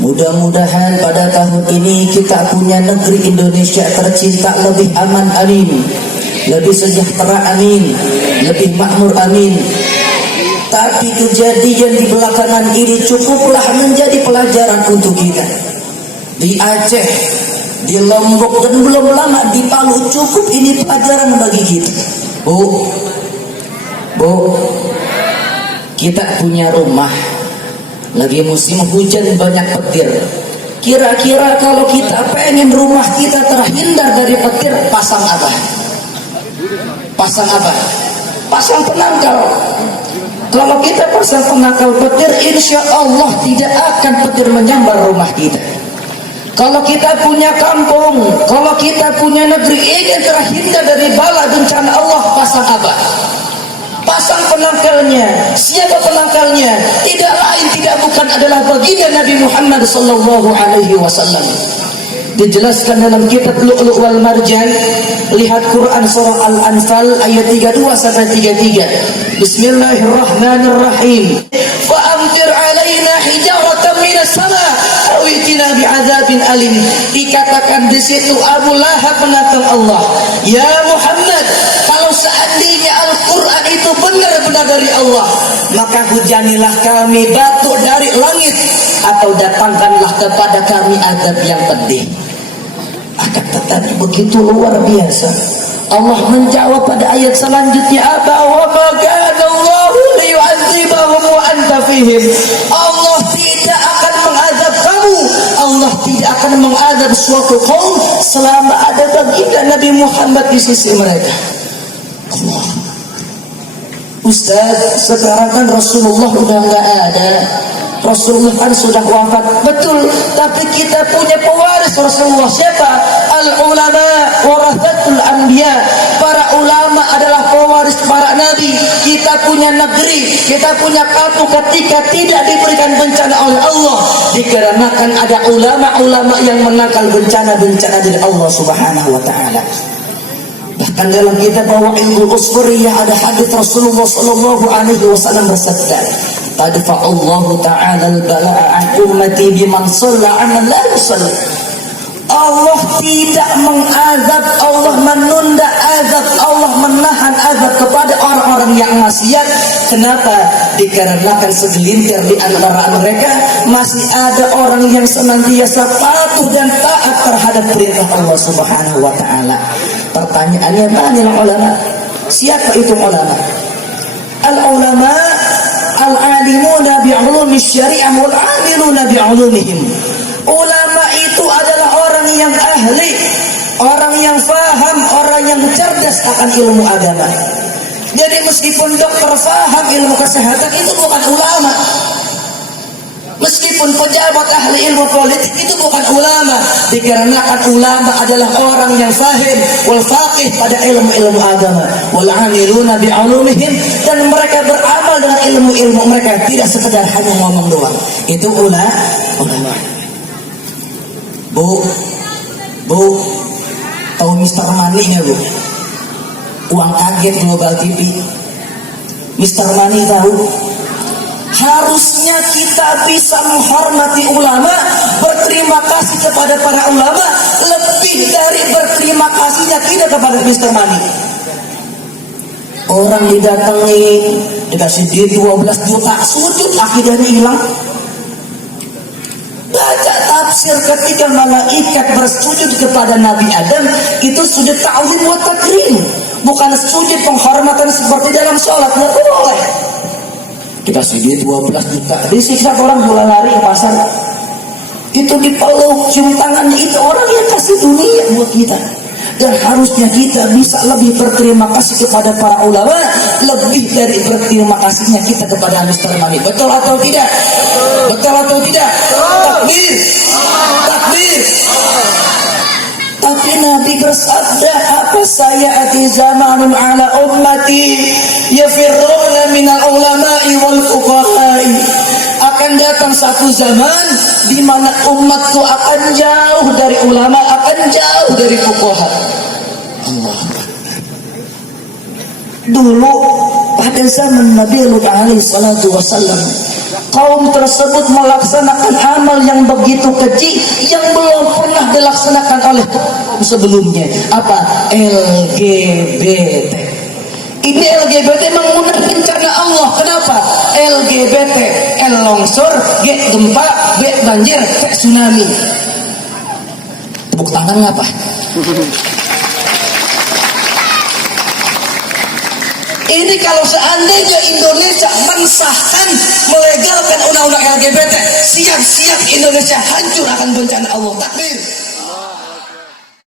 Mudah-mudahan pada tahun ini kita punya negeri Indonesia tercinta lebih aman, amin. Lebih sejahtera, amin. Lebih makmur, amin. Tapi kejadian di belakangan ini cukuplah menjadi pelajaran untuk kita. Di Aceh, di Lombok, dan belum lama di Palu, cukup ini pelajaran bagi kita. Bu, kita punya rumah, lagi musim hujan banyak petir. Kira-kira kalau kita pengen rumah kita terhindar dari petir, pasang apa? Pasang apa? Pasang penangkal. Kalau kita pasang penangkal petir, insya Allah tidak akan petir menyambar rumah kita. Kalau kita punya kampung, kalau kita punya negeri, ingin terhindar dari bala bencana Allah, pasang apa? Pasang penangkalnya. Siapa penangkalnya? Tidak lain tidak bukan adalah baginda Nabi Muhammad sallallahu alaihi wasallam. Dijelaskan dalam kitab Lu'lu' wal Marjan. Lihat Quran surah Al-Anfal ayat 32 sampai 33. Bismillahirrahmanirrahim. Fa amtir alaina hijaratan minas sama aw itina bi'adzabin alim. Dikatakan di situ Abu Lahab menantang Allah, ya Muhammad, kalau seandainya Al-Quran itu benar-benar dari Allah, maka hujanilah kami batu dari langit, atau datangkanlah kepada kami azab yang pedih. Akan tetapi begitu luar biasa, Allah menjawab pada ayat selanjutnya, apa wa ma kana Allahu liyu'adzibahum wa anta fihim. Allah tidak akan mengazab kamu, Allah tidak akan mengazab suatu kaum selama ada baginda Nabi Muhammad di sisi mereka. Allah. Ustaz, sekarang kan Rasulullah udah nggak ada. Rasulullah kan sudah wafat, betul, tapi kita punya pewaris Rasulullah. Siapa? Al-ulama warathatul anbiya. Para ulama adalah pewaris para nabi. Kita punya negeri, kita punya kampung ketika tidak diberikan bencana oleh Allah, dikarenakan ada ulama-ulama yang menangkal bencana-bencana dari Allah Subhanahu wa taala. Bahkan dalam kitab Mawa'idul Usfuriyah ada hadis Rasulullah sallallahu alaihi wasallam bersabda, "Qadfa'allahu ta'ala al-bala'a an ummati biman shalla 'ala la yusalli." Allah tidak mengazab, Allah menunda azab, Allah menahan azab kepada orang-orang yang maksiat. Kenapa? Dikarenakan segelintir di antara mereka masih ada orang yang senantiasa patuh dan taat terhadap perintah Allah Subhanahu wa taala. Pertanyaannya, mana ulama? Siapa itu ulama? Al-ulama al-alimuna bi'ulumi syari'ah wal-amiluna bi'ulumihim. Ulama itu adalah orang yang ahli, orang yang faham, orang yang cerdas akan ilmu agama. Jadi meskipun dokter faham ilmu kesehatan, itu bukan ulama. Meskipun pejabat ahli ilmu politik, itu bukan ulama. Dikarenakan ulama adalah orang yang fahim wal faqih pada ilmu-ilmu agama, wal amiluna bi'ulumihim, dan mereka beramal dengan ilmu-ilmu mereka, tidak sekedar hanya ngomong doang. Itu ulama. Bu, tahu Mr. Money nggak bu? Uang kaget Global TV. Mr. Money tahu? Harusnya kita bisa menghormati ulama, berterima kasih kepada para ulama, lebih dari berterima kasihnya kita kepada Mr. Money. Orang didatangi, dikasih duit 12 juta, sujud, akidahnya hilang. Baca tafsir ketika malaikat bersujud kepada Nabi Adam, itu sujud ta'zim wa takrim, bukan sujud penghormatan seperti dalam sholat. Nggak boleh. Kita sujud 12 juta, disiksa orang bola lari ke pasar, itu dipeluk, cium tangannya, itu orang yang kasih dunia buat kita. Dan harusnya kita bisa lebih berterima kasih kepada para ulama, lebih dari berterima kasihnya kita kepada Mr. Money. Betul atau tidak? Betul atau tidak? Takbir, takbir. Tapi Nabi bersabda, apa sayati zamanun ala ummati yafirruna minal ulama'i wal fuqaha'i. Akan datang satu zaman di mana umatku akan jauh dari ulama, akan jauh dari fuqaha. Allah. Dulu pada zaman Nabi Lut alaihi salatu wasallam, kaum tersebut melaksanakan amal yang begitu keji yang belum pernah dilaksanakan oleh kaum sebelumnya. Apa? LGBT. Ini LGBT menggunakan rencana Allah. Kenapa? LGBT, L longsor, G gempa, B banjir, T tsunami. Tepuk tangan apa? Ini kalau seandainya Indonesia mensahkan, melegalkan undang-undang LGBT, siap-siap Indonesia hancur akan bencana Allah. Takbir.